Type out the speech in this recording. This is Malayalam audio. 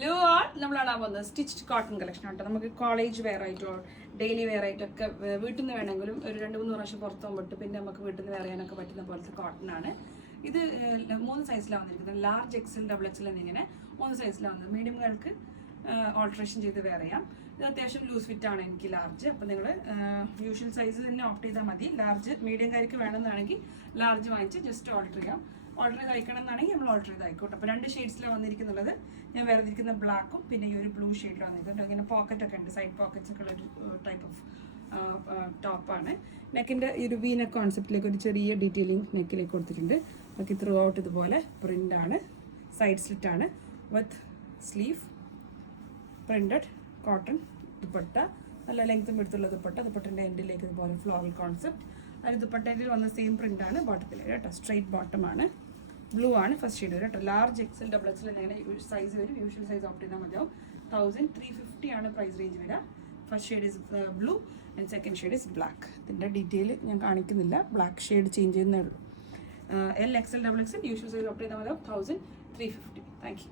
ലോ ആൾ നമ്മളാണ് പോകുന്നത് സ്റ്റിച്ച്ഡ് കോട്ടൺ കളക്ഷൻ ആട്ടോ. നമുക്ക് കോളേജ് വെയർ ആയിട്ടോ ഡെയിലി വെയർ ആയിട്ടൊക്കെ വീട്ടിൽ നിന്ന് വേണമെങ്കിലും ഒരു 2-3 പ്രാവശ്യം പുറത്ത് പോകുമ്പോട്ട് പിന്നെ നമുക്ക് വീട്ടിൽ നിന്ന് വെയർ ചെയ്യാനൊക്കെ പറ്റുന്ന പോലത്തെ കോട്ടൺ ആണ് ഇത്. 3 സൈസിലാണ് വന്നിരിക്കുന്നത്. ലാർജ് എക്സൽ, ഡബിൾ എക്സൽ എന്നിങ്ങനെ 3 സൈസിലാണ് വന്നത്. മീഡിയംകാർക്ക് ഓൾട്രേഷൻ ചെയ്ത് വെയർ ചെയ്യാം. ഇത് അത്യാവശ്യം ലൂസ് ഫിറ്റ് ആണ് എനിക്ക് ലാർജ്. അപ്പം നിങ്ങൾ യൂഷ്വൽ സൈസ് തന്നെ ഓപ്റ്റ് ചെയ്താൽ മതി. ലാർജ് മീഡിയംകാർക്ക് വേണമെന്നാണെങ്കിൽ ലാർജ് വാങ്ങിച്ച് ജസ്റ്റ് ഓൾട്ടർ ചെയ്യാം. ഓൾട്ടർ ചെയ്ത് അയക്കണം എന്നാണെങ്കിൽ നമ്മൾ ഓൾട്ടർ ചെയ്ത് ആയിക്കോട്ടെ. അപ്പോൾ 2 ഷെയ്ഡ്സിലാണ് വന്നിരിക്കുന്നത്. ഞാൻ വേർതിരിക്കുന്ന ബ്ലാക്കും പിന്നെ ഈ ഒരു ബ്ലൂ ഷെയ്ഡിലാണ് വന്നിരിക്കുന്നത്. ഇങ്ങനെ പോക്കറ്റൊക്കെ ഉണ്ട്, സൈഡ് പോക്കറ്റ്സ് ഒക്കെ ഉള്ളൊരു ടൈപ്പ് ഓഫ് ടോപ്പാണ്. നെക്കിൻ്റെ ഈ ഒരു വീനക്ക് കോൺസെപ്റ്റിലേക്ക് ഒരു ചെറിയ ഡീറ്റെയിലിംഗ് നെക്കിലേക്ക് കൊടുത്തിട്ടുണ്ട്. ബാക്കി ത്രൂ ഔട്ട് ഇതുപോലെ പ്രിൻ്റാണ്, സൈഡ് സ്ലിറ്റാണ് with sleeve, printed cotton dupatta, നല്ല ലെങ്ത്തും എടുത്തുള്ള ദുപ്പട്ട. ദുപ്പട്ടൻ്റെ എൻഡിലേക്ക് ഇതുപോലെ ഫ്ലോറൽ കോൺസെപ്റ്റ്. അതിൽ ദുപ്പട്ടയിൽ വന്ന സെയിം പ്രിൻ്റാണ് ബോട്ടത്തിൽ കേട്ടോ. സ്ട്രെയിറ്റ് ബോട്ടമാണ്, ബ്ലൂ ആണ് ഫസ്റ്റ് ഷെയ്ഡ് കേട്ടോ. ലാർജ് എക്സൽ, ഡബിൾ എക്സൽ എന്നിങ്ങനെ സൈസ് വരും. യൂഷ്വൽ സൈസ് ഓപ്റ്റ് ചെയ്താൽ മതിയാവും. 1350 ആണ് പ്രൈസ് റേഞ്ച് വരിക. First shade is blue and second shade is black. ഇതിൻ്റെ ഡീറ്റെയിൽ ഞാൻ കാണിക്കുന്നില്ല, ബ്ലാക്ക് ഷെയ്ഡ് ചേഞ്ച് ചെയ്യുന്നേ ഉള്ളൂ. L, XL, double XL usual size opt ചെയ്താൽ മതിയാവും. 1350. Thank U.